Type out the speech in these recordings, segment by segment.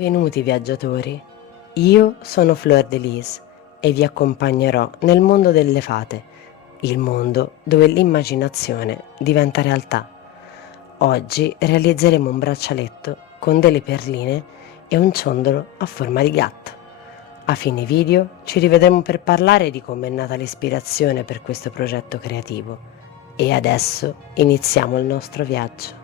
Benvenuti viaggiatori, io sono Fleur de Lis e vi accompagnerò nel mondo delle fate, il mondo dove l'immaginazione diventa realtà. Oggi realizzeremo un braccialetto con delle perline e un ciondolo a forma di gatto. A fine video ci rivedremo per parlare di come è nata l'ispirazione per questo progetto creativo. E adesso iniziamo il nostro viaggio.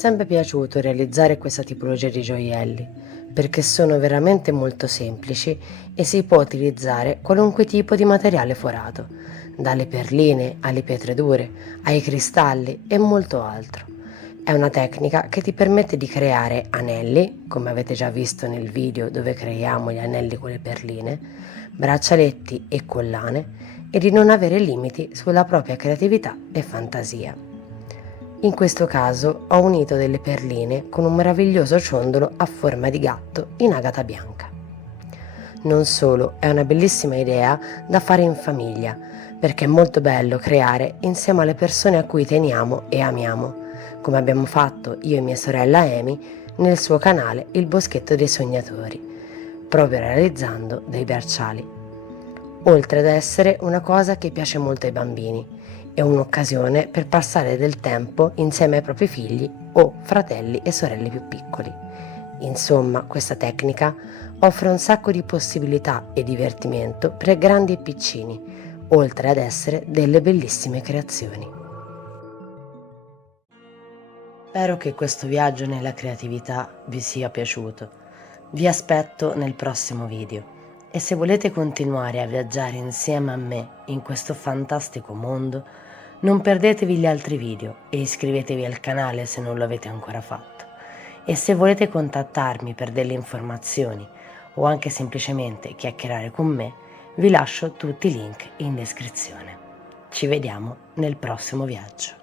sempre piaciuto realizzare questa tipologia di gioielli perché sono veramente molto semplici e si può utilizzare qualunque tipo di materiale forato, dalle perline alle pietre dure, ai cristalli e molto altro. È una tecnica che ti permette di creare anelli, come avete già visto nel video dove creiamo gli anelli con le perline, braccialetti e collane e di non avere limiti sulla propria creatività e fantasia. In questo caso ho unito delle perline con un meraviglioso ciondolo a forma di gatto in agata bianca. Non solo, è una bellissima idea da fare in famiglia, perché è molto bello creare insieme alle persone a cui teniamo e amiamo, come abbiamo fatto io e mia sorella Amy nel suo canale Il Boschetto dei Sognatori, proprio realizzando dei bracciali. Oltre ad essere una cosa che piace molto ai bambini, è un'occasione per passare del tempo insieme ai propri figli o fratelli e sorelle più piccoli. Insomma, questa tecnica offre un sacco di possibilità e divertimento per grandi e piccini, oltre ad essere delle bellissime creazioni. Spero che questo viaggio nella creatività vi sia piaciuto. Vi aspetto nel prossimo video e se volete continuare a viaggiare insieme a me in questo fantastico mondo, non perdetevi gli altri video e iscrivetevi al canale se non lo avete ancora fatto. E se volete contattarmi per delle informazioni o anche semplicemente chiacchierare con me, vi lascio tutti i link in descrizione. Ci vediamo nel prossimo viaggio.